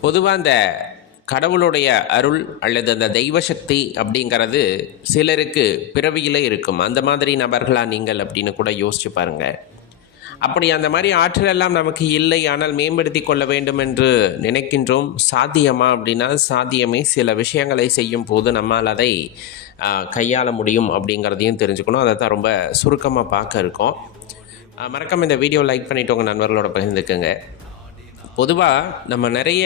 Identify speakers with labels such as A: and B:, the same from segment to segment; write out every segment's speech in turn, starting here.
A: பொதுவாக அந்த கடவுளுடைய அருள் அல்லது அந்த தெய்வ சக்தி அப்படிங்கிறது சிலருக்கு பிறவியிலே இருக்கும். அந்த மாதிரி நபர்களா நீங்கள் அப்படின்னு கூட யோசிச்சு பாருங்க. அப்படி அந்த மாதிரி ஆற்றல் எல்லாம் நமக்கு இல்லை ஆனால் மேம்படுத்தி கொள்ள வேண்டும் என்று நினைக்கின்றோம். சாத்தியமா அப்படின்னா சாத்தியமே. சில விஷயங்களை செய்யும் போது நம்மால் அதை கையாள முடியும் அப்படிங்கிறதையும் தெரிஞ்சுக்கணும். அதை தான் ரொம்ப சுருக்கமாக பார்க்க இருக்கோம். ஆ, மறக்காம இந்த வீடியோ லைக் பண்ணிவிட்டு உங்கள் நண்பர்களோட பகிர்ந்துக்குங்க. பொதுவாக நம்ம நிறைய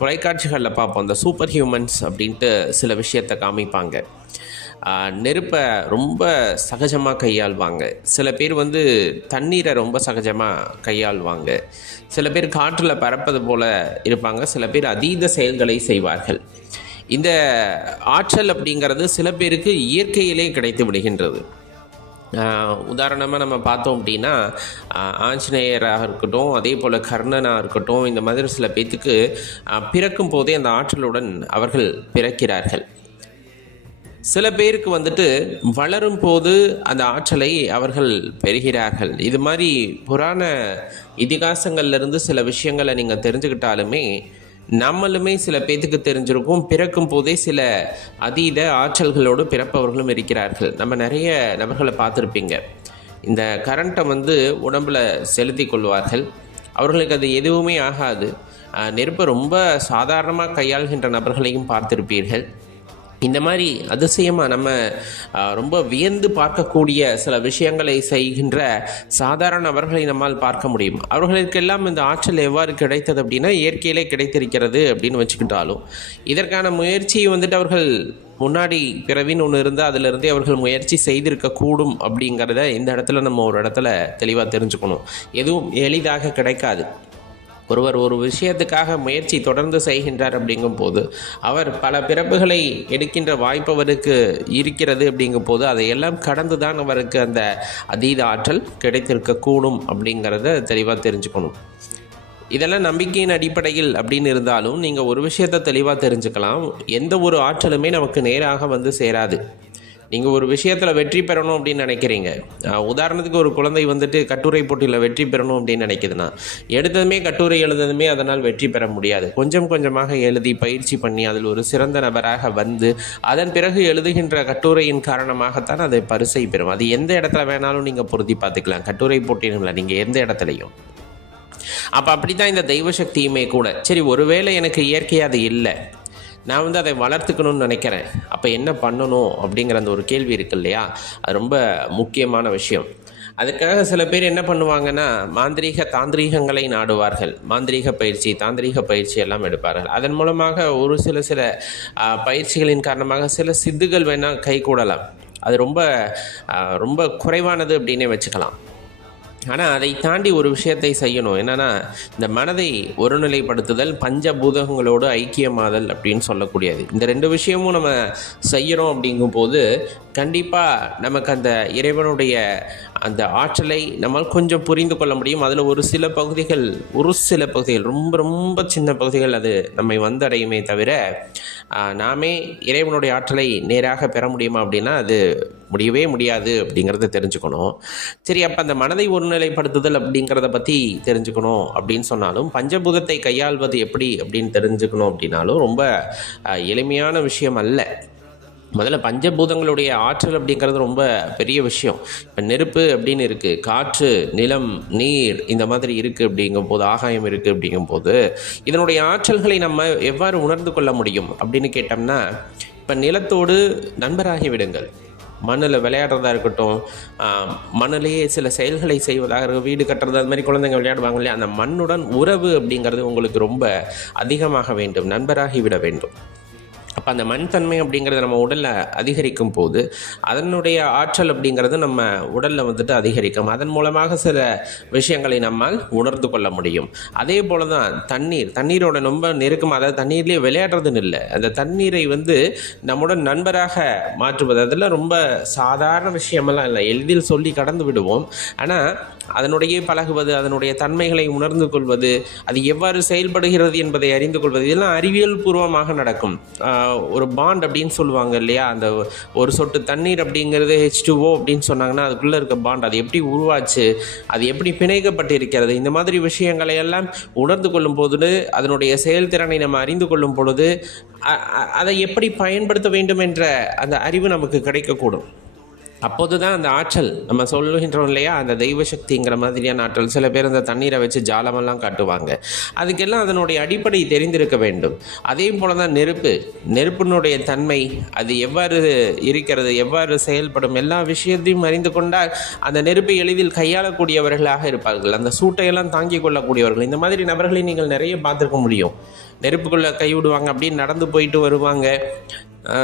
A: தொலைக்காட்சிகளில் பார்ப்போம். இந்த சூப்பர் ஹியூமன்ஸ் அப்படின்ட்டு சில விஷயத்தை காமிப்பாங்க. நெருப்பை ரொம்ப சகஜமாக கையாள்வாங்க. சில பேர் வந்து தண்ணீரை ரொம்ப சகஜமாக கையாள்வாங்க. சில பேர் காற்றில் பறப்பது போல இருப்பாங்க. சில பேர் அதீத செயல்களை செய்வார்கள். இந்த ஆற்றல் அப்படிங்கிறது சில பேருக்கு இயற்கையிலே கிடைத்து விடுகின்றது. உதாரணமாக நம்ம பார்த்தோம் அப்படின்னா ஆஞ்சநேயராக இருக்கட்டும் அதே போல் கர்ணனாக இருக்கட்டும் இந்த மாதிரி சில பேர்த்துக்கு பிறக்கும் போதே அந்த ஆற்றலுடன் அவர்கள் பிறக்கிறார்கள். சில பேருக்கு வந்துட்டு வளரும் போது அந்த ஆற்றலை அவர்கள் பெறுகிறார்கள். இது மாதிரி புராண இதிகாசங்கள்லேருந்து சில விஷயங்களை நீங்கள் தெரிஞ்சுக்கிட்டாலுமே நம்மளுமே சில பேத்துக்கு தெரிஞ்சிருக்கும். பிறக்கும் போதே சில அதீத ஆற்றல்களோடு பிறப்பவர்களும் இருக்கிறார்கள். நம்ம நிறைய நபர்களை பார்த்துருப்பீங்க. இந்த கரண்ட்டை வந்து உடம்பில் செலுத்தி கொள்வார்கள். அவர்களுக்கு அது எதுவுமே ஆகாது. நெருப்பை ரொம்ப சாதாரணமாக கையாள்கின்ற நபர்களையும் பார்த்திருப்பீர்கள். இந்த மாதிரி அதிசயமாக நம்ம ரொம்ப வியந்து பார்க்கக்கூடிய சில விஷயங்களை செய்கின்ற சாதாரண நபர்களை நம்மால் பார்க்க முடியும். அவர்களுக்கெல்லாம் இந்த ஆற்றல் எவ்வாறு கிடைத்தது அப்படின்னா இயற்கையிலே கிடைத்திருக்கிறது அப்படின்னு வச்சுக்கிட்டாலும் இதற்கான முயற்சியை வந்துட்டு அவர்கள் முன்னாடி பிறவின்னு ஒன்று இருந்தால் அதிலிருந்தே அவர்கள் முயற்சி செய்திருக்க கூடும் அப்படிங்கிறத இந்த இடத்துல நம்ம ஒரு இடத்துல தெளிவாக தெரிஞ்சுக்கணும். எதுவும் எளிதாக கிடைக்காது. ஒருவர் ஒரு விஷயத்துக்காக முயற்சி தொடர்ந்து செய்கின்றார் அப்படிங்கும் போது அவர் பல பிறப்புகளை எடுக்கின்ற வாய்ப்பு அவருக்கு இருக்கிறது அப்படிங்கும் போது அதையெல்லாம் கடந்து தான் அவருக்கு அந்த அதீத ஆற்றல் கிடைத்திருக்கக்கூடும் அப்படிங்கிறத தெளிவாக தெரிஞ்சுக்கணும். இதெல்லாம் நம்பிக்கையின் அடிப்படையில் அப்படின்னு இருந்தாலும் நீங்கள் ஒரு விஷயத்தை தெளிவாக தெரிஞ்சுக்கலாம். எந்த ஒரு ஆற்றலுமே நமக்கு நேராக வந்து சேராது. நீங்கள் ஒரு விஷயத்தில் வெற்றி பெறணும் அப்படின்னு நினைக்கிறீங்க. உதாரணத்துக்கு ஒரு குழந்தை வந்துட்டு கட்டுரை போட்டியில் வெற்றி பெறணும் அப்படின்னு நினைக்குதுன்னா எடுத்ததுமே கட்டுரை எழுதுனதுமே அதனால் வெற்றி பெற முடியாது. கொஞ்சம் கொஞ்சமாக எழுதி பயிற்சி பண்ணி அதில் ஒரு சிறந்த நபராக வந்து அதன் பிறகு எழுதுகின்ற கட்டுரையின் காரணமாகத்தான் அதை பரிசை பெறும். அது எந்த இடத்துல வேணாலும் நீங்கள் பொருத்தி பார்த்துக்கலாம். கட்டுரை போட்டியில் நீங்கள் எந்த இடத்துலையும். அப்போ அப்படி தான் இந்த தெய்வ சக்தியுமே கூட. சரி ஒருவேளை எனக்கு இயற்கையாக அது இல்லை. நான் வந்து அதை வளர்த்துக்கணும்னு நினைக்கிறேன். அப்போ என்ன பண்ணணும் அப்படிங்கிற அந்த ஒரு கேள்வி இருக்கு இல்லையா? அது ரொம்ப முக்கியமான விஷயம். அதுக்காக சில பேர் என்ன பண்ணுவாங்கன்னா மாந்திரீக தாந்திரீகங்களை நாடுவார்கள். மாந்திரீக பயிற்சி தாந்திரீக பயிற்சி எல்லாம் எடுப்பார்கள். அதன் மூலமாக ஒரு சில சில பயிற்சிகளின் காரணமாக சில சித்துகள் வேணால் கைகூடலாம். அது ரொம்ப ரொம்ப குறைவானது அப்படின்னே வச்சுக்கலாம். ஆனால் அதை தாண்டி ஒரு விஷயத்தை செய்யணும். என்னன்னா இந்த மனதை ஒருநிலைப்படுத்துதல் பஞ்சபூதங்களோடு ஐக்கியமாதல் அப்படின்னு சொல்லக்கூடியது. இந்த ரெண்டு விஷயமும் நம்ம செய்யறோம் அப்படிங்கும்போது கண்டிப்பாக நமக்கு அந்த இறைவனுடைய அந்த ஆற்றலை நம்மால் கொஞ்சம் புரிந்து கொள்ள முடியும். அதில் ஒரு சில பகுதிகள் ஒரு சில பகுதிகள் ரொம்ப ரொம்ப சின்ன பகுதிகள் அது நம்மை வந்தடையுமே தவிர நாமே இறைவனுடைய ஆற்றலை நேராக பெற முடியுமா அப்படின்னா அது முடியவே முடியாது அப்படிங்கிறத தெரிஞ்சுக்கணும். சரி அப்போ அந்த மனதை ஒருநிலைப்படுத்துதல் அப்படிங்கிறத பற்றி தெரிஞ்சுக்கணும் அப்படின்னு சொன்னாலும் பஞ்சபூதத்தை கையாள்வது எப்படி அப்படின்னு தெரிஞ்சுக்கணும் அப்படின்னாலும் ரொம்ப எளிமையான விஷயம் அல்ல. முதல்ல பஞ்சபூதங்களுடைய ஆற்றல் அப்படிங்கிறது ரொம்ப பெரிய விஷயம். இப்போ நெருப்பு அப்படின்னு இருக்குது காற்று நிலம் நீர் இந்த மாதிரி இருக்குது அப்படிங்கும் போது ஆகாயம் இருக்குது அப்படிங்கும்போது இதனுடைய ஆற்றல்களை நம்ம எவ்வாறு உணர்ந்து கொள்ள முடியும் அப்படின்னு கேட்டோம்னா இப்போ நிலத்தோடு நண்பராகி விடுங்கள். மண்ணில் விளையாடுறதா இருக்கட்டும் மண்ணிலேயே சில செயல்களை செய்வதாக இருக்கும் வீடு கட்டுறது அது மாதிரி குழந்தைங்க விளையாடுவாங்க இல்லையா? அந்த மண்ணுடன் உறவு அப்படிங்கிறது உங்களுக்கு ரொம்ப அதிகமாக வேண்டும் நண்பராகி விட வேண்டும். அப்போ அந்த மண் தன்மை அப்படிங்கிறது நம்ம உடலில் அதிகரிக்கும் போது அதனுடைய ஆற்றல் அப்படிங்கிறது நம்ம உடலில் வந்துட்டு அதிகரிக்கும். அதன் மூலமாக சில விஷயங்களை நம்மால் உணர்ந்து கொள்ள முடியும். அதே போல தான் தண்ணீர். தண்ணீரோட ரொம்ப நெருக்கம் அதாவது தண்ணீர்லேயே விளையாடுறதுன்னு இல்லை. அந்த தண்ணீரை வந்து நம்முடன் நண்பராக மாற்றுவது அதில் ரொம்ப சாதாரண விஷயமெல்லாம் இல்லை. எளிதில் சொல்லி கடந்து விடுவோம். ஆனால் அதனுடைய பழகுவது அதனுடைய தன்மைகளை உணர்ந்து கொள்வது அது எவ்வாறு செயல்படுகிறது என்பதை அறிந்து கொள்வது இதெல்லாம் அறிவியல் பூர்வமாக நடக்கும். ஒரு பாண்ட் அப்படின்னு சொல்லுவாங்க இல்லையா? அந்த ஒரு சொட்டு தண்ணீர் அப்படிங்கிறது ஹெச் டூஓ அப்படின்னு சொன்னாங்கன்னா அதுக்குள்ளே இருக்க பாண்ட் அது எப்படி உருவாச்சு அது எப்படி பிணைக்கப்பட்டிருக்கிறது இந்த மாதிரி விஷயங்களை எல்லாம் உணர்ந்து கொள்ளும் போது அதனுடைய செயல்திறனை நம்ம அறிந்து கொள்ளும் பொழுது அதை எப்படி பயன்படுத்த வேண்டும் என்ற அந்த அறிவு நமக்கு கிடைக்கக்கூடும். அப்போது தான் அந்த ஆற்றல் நம்ம சொல்லுகின்றோம் இல்லையா? அந்த தெய்வ சக்திங்கிற மாதிரியான ஆற்றல். சில பேர் அந்த தண்ணீரை வச்சு ஜாலமெல்லாம் காட்டுவாங்க. அதுக்கெல்லாம் அதனுடைய அடிப்படை தெரிந்திருக்க வேண்டும். அதே போல தான் நெருப்பு. நெருப்பினுடைய தன்மை அது எவ்வாறு இருக்கிறது எவ்வாறு செயல்படும் எல்லா விஷயத்தையும் அறிந்து கொண்டால் அந்த நெருப்பை எளிதில் கையாளக்கூடியவர்களாக இருப்பார்கள். அந்த சூட்டையெல்லாம் தாங்கிக் கொள்ளக்கூடியவர்கள். இந்த மாதிரி நபர்களை நீங்கள் நிறைய பார்த்துருக்க முடியும். நெருப்புக்குள்ளே கை விடுவாங்க நடந்து போயிட்டு வருவாங்க.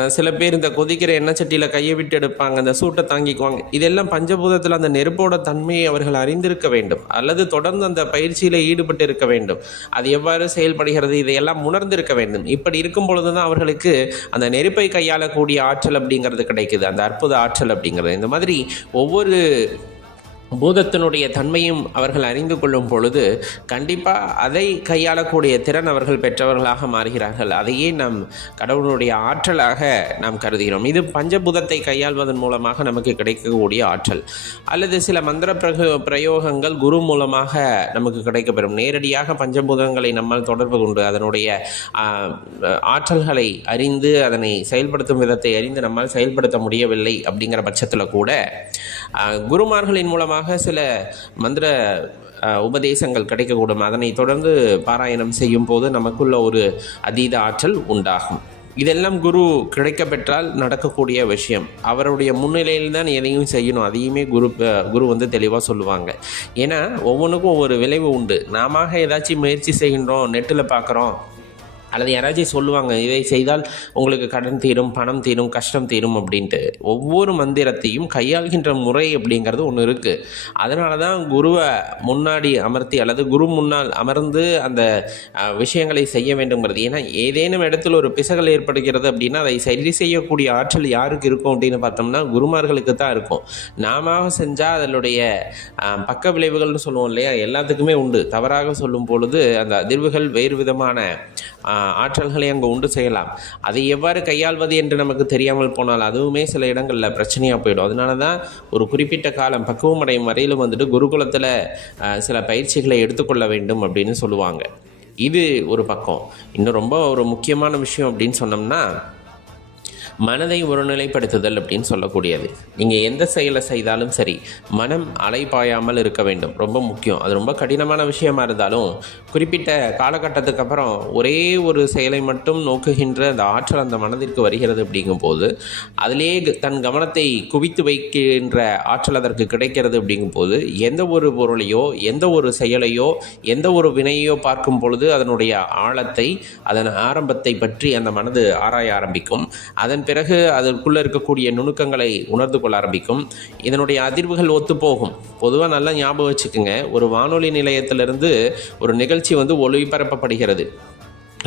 A: சில பேர் இந்த கொதிக்கிற எண்ணெய் சட்டியில் கையை விட்டு எடுப்பாங்க அந்த சூட்டை தாங்கிக்குவாங்க. இதெல்லாம் பஞ்சபூதத்தில் அந்த நெருப்போட தன்மையை அவர்கள் அறிந்திருக்க வேண்டும். அல்லது தொடர்ந்து அந்த பயிற்சியில் ஈடுபட்டு இருக்க வேண்டும். அது எவ்வாறு செயல்படுகிறது இதையெல்லாம் உணர்ந்திருக்க வேண்டும். இப்படி இருக்கும் பொழுது தான் அவர்களுக்கு அந்த நெருப்பை கையாளக்கூடிய ஆற்றல் அப்படிங்கிறது கிடைக்குது. அந்த அற்புத ஆற்றல் அப்படிங்கிறது. இந்த மாதிரி ஒவ்வொரு பூதத்தினுடைய தன்மையும் அவர்கள் அறிந்து கொள்ளும் பொழுது கண்டிப்பாக அதை கையாளக்கூடிய திறன் அவர்கள் பெற்றவர்களாக மாறுகிறார்கள். அதையே நாம் கடவுளுடைய ஆற்றலாக நாம் கருதுகிறோம். இது பஞ்சபூதத்தை கையாள்வதன் மூலமாக நமக்கு கிடைக்கக்கூடிய ஆற்றல். அல்லது சில மந்திர பிரக பிரயோகங்கள் குரு மூலமாக நமக்கு கிடைக்கப்பெறும். நேரடியாக பஞ்சபூதங்களை நம்மால் தொடர்பு கொண்டு அதனுடைய ஆற்றல்களை அறிந்து அதனை செயல்படுத்தும் விதத்தை அறிந்து நம்மால் செயல்படுத்த முடியவில்லை அப்படிங்கிற பட்சத்தில் கூட குருமார்களின் மூலமாக சில மந்திர உபதேசங்கள் கிடைக்கக்கூடும். அதனை தொடர்ந்து பாராயணம் செய்யும் போது நமக்குள்ள ஒரு அதீத ஆற்றல் உண்டாகும். இதெல்லாம் குரு கிடைக்க பெற்றால் நடக்கக்கூடிய விஷயம். அவருடைய முன்னிலையில் தான் எதையும் செய்யணும். அதையுமே குரு குரு வந்து தெளிவாக சொல்லுவாங்க. ஏன்னா ஒவ்வொன்றுக்கும் ஒவ்வொரு விளைவு உண்டு. நாம ஏதாச்சும் முயற்சி செய்கின்றோம் நெட்டில் பார்க்குறோம் அல்லது யாராச்சும் சொல்லுவாங்க இதை செய்தால் உங்களுக்கு கடன் தீரும் பணம் தீரும் கஷ்டம் தீரும் அப்படின்ட்டு. ஒவ்வொரு மந்திரத்தையும் கையாள்கின்ற முறை அப்படிங்கிறது ஒன்று இருக்குது அதனால தான் குருவை முன்னாடி அமர்த்தி அல்லது குரு முன்னால் அமர்ந்து அந்த விஷயங்களை செய்ய வேண்டுங்கிறது ஏன்னா ஏதேனும் இடத்துல ஒரு பிசகல் ஏற்படுகிறது அப்படின்னா அதை சரி செய்யக்கூடிய ஆற்றல் யாருக்கு இருக்கும் அப்படின்னு பார்த்தோம்னா குருமார்களுக்கு தான் இருக்கும். நாம செஞ்சால் அதனுடைய பக்க விளைவுகள்னு சொல்லுவோம் இல்லையா? எல்லாத்துக்குமே உண்டு. தவறாக சொல்லும் பொழுது அந்த அதிர்வுகள் வேறு விதமான ஆற்றல்களை அங்கே உண்டு செய்யலாம். அதை எவ்வாறு கையாள்வது என்று நமக்கு தெரியாமல் போனால் அதுவுமே சில இடங்களில் பிரச்சனையாக போயிடும். அதனால தான் ஒரு குறிப்பிட்ட காலம் பக்குவம் அடையும் வரையிலும் வந்துட்டு குருகுலத்தில் சில பயிற்சிகளை எடுத்துக்கொள்ள வேண்டும் அப்படின்னு சொல்லுவாங்க. இது ஒரு பக்கம். இன்னும் ரொம்ப ஒரு முக்கியமான விஷயம் அப்படின்னு சொன்னோம்னா மனதை ஒருநிலைப்படுத்துதல் அப்படின்னு சொல்லக்கூடியது. நீங்கள் எந்த செயலை செய்தாலும் சரி மனம் அலைபாயாமல் இருக்க வேண்டும். ரொம்ப முக்கியம். அது ரொம்ப கடினமான விஷயமா இருந்தாலும் குறிப்பிட்ட காலகட்டத்துக்கு அப்புறம் ஒரே ஒரு செயலை மட்டும் நோக்குகின்ற அந்த ஆற்றல் அந்த மனதிற்கு வருகிறது அப்படிங்கும்போது அதிலே க- தன் கவனத்தை குவித்து வைக்கின்ற ஆற்றல் அதற்கு கிடைக்கிறது அப்படிங்கும்போது எந்த ஒரு பொருளையோ எந்த ஒரு செயலையோ எந்த ஒரு வினையோ பார்க்கும் பொழுது அதனுடைய ஆழத்தை அதன் ஆரம்பத்தை பற்றி அந்த மனது ஆராய ஆரம்பிக்கும். அதன் பிறகு அதற்குள்ளே இருக்கக்கூடிய நுணுக்கங்களை உணர்ந்து கொள்ள ஆரம்பிக்கும். இதனுடைய அதிர்வுகள் ஒத்துப்போகும். பொதுவாக நல்லா ஞாபகம் வச்சுக்கோங்க ஒரு வானொலி நிலையத்திலிருந்து ஒரு நிகழ்ச்சி வந்து ஒளிபரப்பப்படுகிறது.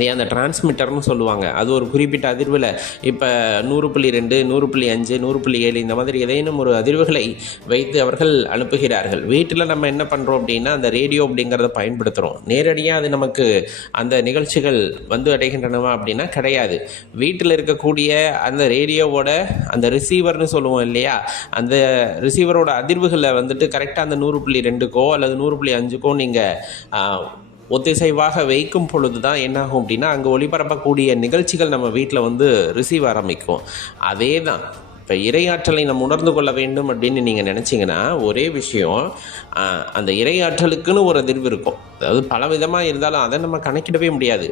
A: அந்த டிரான்ஸ்மிட்டர்னு சொல்லுவாங்க. அது ஒரு குறிப்பிட்ட அதிர்வில் இப்போ நூறு புள்ளி ரெண்டு நூறு புள்ளி அஞ்சு நூறு புள்ளி ஏழு இந்த மாதிரி ஏதேனும் ஒரு அதிர்வுகளை வைத்து அவர்கள் அனுப்புகிறார்கள். வீட்டில் நம்ம என்ன பண்ணுறோம் அப்படின்னா அந்த ரேடியோ அப்படிங்கிறத பயன்படுத்துகிறோம் நேரடியாக அது நமக்கு அந்த நிகழ்ச்சிகள் வந்து அடைகின்றனவா அப்படின்னா கிடையாது. வீட்டில் இருக்கக்கூடிய அந்த ரேடியோவோட அந்த ரிசீவர்னு சொல்லுவோம் இல்லையா? அந்த ரிசீவரோட அதிர்வுகளை வந்துட்டு கரெக்டாக அந்த நூறு புள்ளி ரெண்டுக்கோ அல்லது நூறு புள்ளி அஞ்சுக்கோ நீங்கள் ஒத்திசைவாக வைக்கும் பொழுது தான் என்னாகும் அப்படின்னா அங்கே ஒளிபரப்பக்கூடிய நிகழ்ச்சிகள் நம்ம வீட்டில் வந்து ரிசீவ் ஆரம்பிக்கும். அதே தான் இப்போ இறையாற்றலை நம்ம உணர்ந்து கொள்ள வேண்டும் அப்படின்னு நீங்கள் நினச்சிங்கன்னா ஒரே விஷயம் அந்த இறையாற்றலுக்குன்னு ஒரு அதிர்வு இருக்கும். அதாவது பல விதமாக இருந்தாலும் அதை நம்ம கணக்கிடவே முடியாது.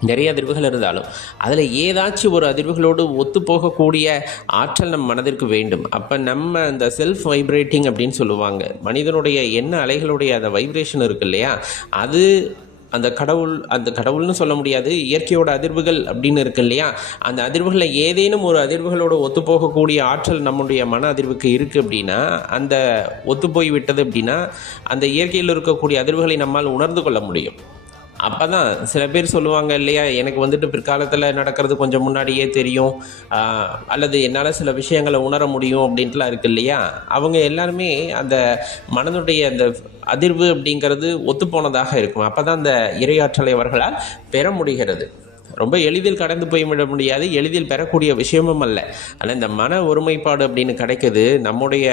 A: நிறைய அதிர்வுகள் இருந்தாலும் அதில் ஏதாச்சும் ஒரு அதிர்வுகளோடு ஒத்து போகக்கூடிய ஆற்றல் நம் மனதிற்கு வேண்டும். அப்போ நம்ம அந்த செல்ஃப் வைப்ரேட்டிங் அப்படின்னு சொல்லுவாங்க. மனிதனுடைய எண்ண அலைகளுடைய அந்த வைப்ரேஷன் இருக்கு இல்லையா? அது அந்த கடவுள் அந்த கடவுள்னு சொல்ல முடியாது இயற்கையோட அதிர்வுகள் அப்படின்னு இருக்கு இல்லையா? அந்த அதிர்வுகளில் ஏதேனும் ஒரு அதிர்வுகளோடு ஒத்துப்போகக்கூடிய ஆற்றல் நம்முடைய மன அதிர்வுக்கு இருக்குது அப்படின்னா அந்த ஒத்துப்போய் விட்டது அப்படின்னா அந்த இயற்கையில் இருக்கக்கூடிய அதிர்வுகளை நம்மால் உணர்ந்து கொள்ள முடியும். அப்போ தான் சில பேர் சொல்லுவாங்க இல்லையா எனக்கு வந்துட்டு பிற்காலத்தில் நடக்கிறது கொஞ்சம் முன்னாடியே தெரியும். அல்லது என்னால் சில விஷயங்களை உணர முடியும் அப்படின்ட்டுலாம் இருக்கு இல்லையா? அவங்க எல்லாருமே அந்த மனதுடைய அந்த அதிர்வு அப்படிங்கிறது ஒத்துப்போனதாக இருக்கும். அப்போ தான் அந்த இரையாற்றலை அவர்களால் பெற முடிகிறது. ரொம்ப எளிதில் கடந்து போய்விட முடியாது எளிதில் பெறக்கூடிய விஷயமும் அல்ல. ஆனால் இந்த மன ஒருமைப்பாடு அப்படின்னு கிடைக்குது நம்முடைய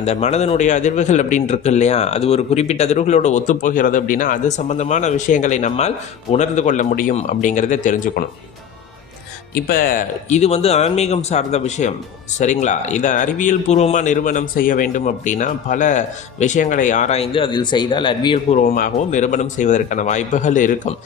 A: அந்த மனதனுடைய அதிர்வுகள் அப்படின்னு இருக்கு இல்லையா? அது ஒரு குறிப்பிட்ட அதிர்வுகளோடு ஒத்துப்போகிறது அப்படின்னா அது சம்பந்தமான விஷயங்களை நம்மால் உணர்ந்து கொள்ள முடியும் அப்படிங்கிறத தெரிஞ்சுக்கணும். இப்போ இது வந்து ஆன்மீகம் சார்ந்த விஷயம் சரிங்களா? இதை அறிவியல் பூர்வமாக நிறுவனம் செய்ய வேண்டும் அப்படின்னா பல விஷயங்களை ஆராய்ந்து அதில் செய்தால் அறிவியல் பூர்வமாகவும் நிறுவனம் செய்வதற்கான வாய்ப்புகள் இருக்கும்.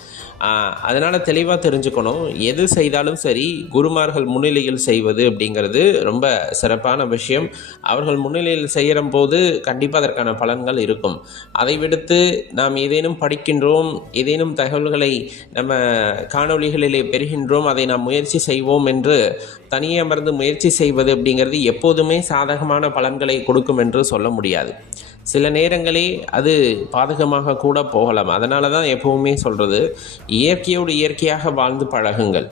A: அதனால் தெளிவாக தெரிஞ்சுக்கணும். எது செய்தாலும் சரி குருமார்கள் முன்னிலையில் செய்வது அப்படிங்கிறது ரொம்ப சிறப்பான விஷயம். அவர்கள் முன்னிலையில் செய்கிற போது கண்டிப்பாக அதற்கான பலன்கள் இருக்கும். அதை விடுத்து நாம் ஏதேனும் படிக்கின்றோம் ஏதேனும் தகவல்களை நம்ம காணொளிகளிலே பெறுகின்றோம் அதை நாம் முயற்சி செய்வோம் என்று தனியே அமர்ந்து முயற்சி செய்வது அப்படிங்கிறது எப்போதுமே சாதகமான பலன்களை கொடுக்கும் என்று சொல்ல முடியாது. சில நேரங்களே அது பாதகமாக கூட போகலாம். அதனால தான் எப்பவுமே சொல்கிறது இயற்கையோடு இயற்கையாக வாழ்ந்து பழகுங்கள்.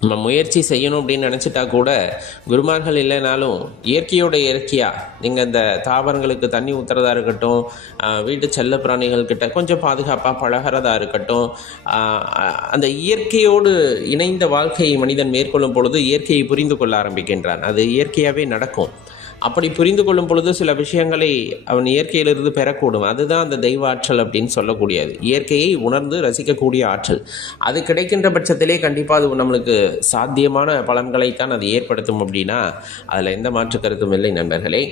A: நம்ம முயற்சி செய்யணும் அப்படின்னு நினச்சிட்டா கூட குருமார்கள் இல்லைனாலும் இயற்கையோட இயற்கையாக நீங்கள் இந்த தாவரங்களுக்கு தண்ணி ஊற்றுறதா இருக்கட்டும் வீட்டு செல்ல பிராணிகள்கிட்ட கொஞ்சம் பாதுகாப்பாக பழகிறதா இருக்கட்டும் அந்த இயற்கையோடு இணைந்த வாழ்க்கையை மனிதன் மேற்கொள்ளும் பொழுது இயற்கையை புரிந்து கொள்ள ஆரம்பிக்கின்றான். அது இயற்கையாகவே நடக்கும். அப்படி புரிந்து கொள்ளும் பொழுது சில விஷயங்களை அவன் இயற்கையிலிருந்து பெறக்கூடும். அதுதான் அந்த தெய்வ ஆற்றல் அப்படின்னு சொல்லக்கூடியது. இயற்கையை உணர்ந்து ரசிக்கக்கூடிய ஆற்றல். அது கிடைக்கின்ற பட்சத்திலே கண்டிப்பாக அது நம்மளுக்கு சாத்தியமான பலன்களைத்தான் அது ஏற்படுத்தும் அப்படின்னா அதில் எந்த மாற்று கருத்தும் இல்லை நண்பர்களே.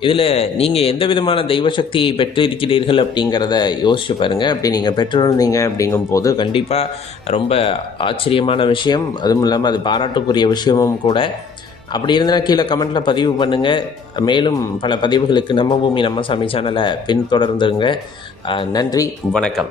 A: இதில் நீங்கள் எந்த விதமான தெய்வ சக்தியை பெற்றிருக்கிறீர்கள் அப்படிங்கிறத யோசிச்சு பாருங்கள் அப்படி நீங்கள் பெற்றிருந்தீங்க அப்படிங்கும்போது கண்டிப்பாக ரொம்ப ஆச்சரியமான விஷயம். அதுவும் இல்லாமல் அது பாராட்டுக்குரிய விஷயமும் கூட. அப்படி இருந்தால் கீழே கமெண்ட்டில் பதிவு பண்ணுங்கள் மேலும் பல பதிவுகளுக்கு நம்ம பூமி நம்ம சாமி சேனலை பின்தொடர்ந்துருங்க. நன்றி வணக்கம்.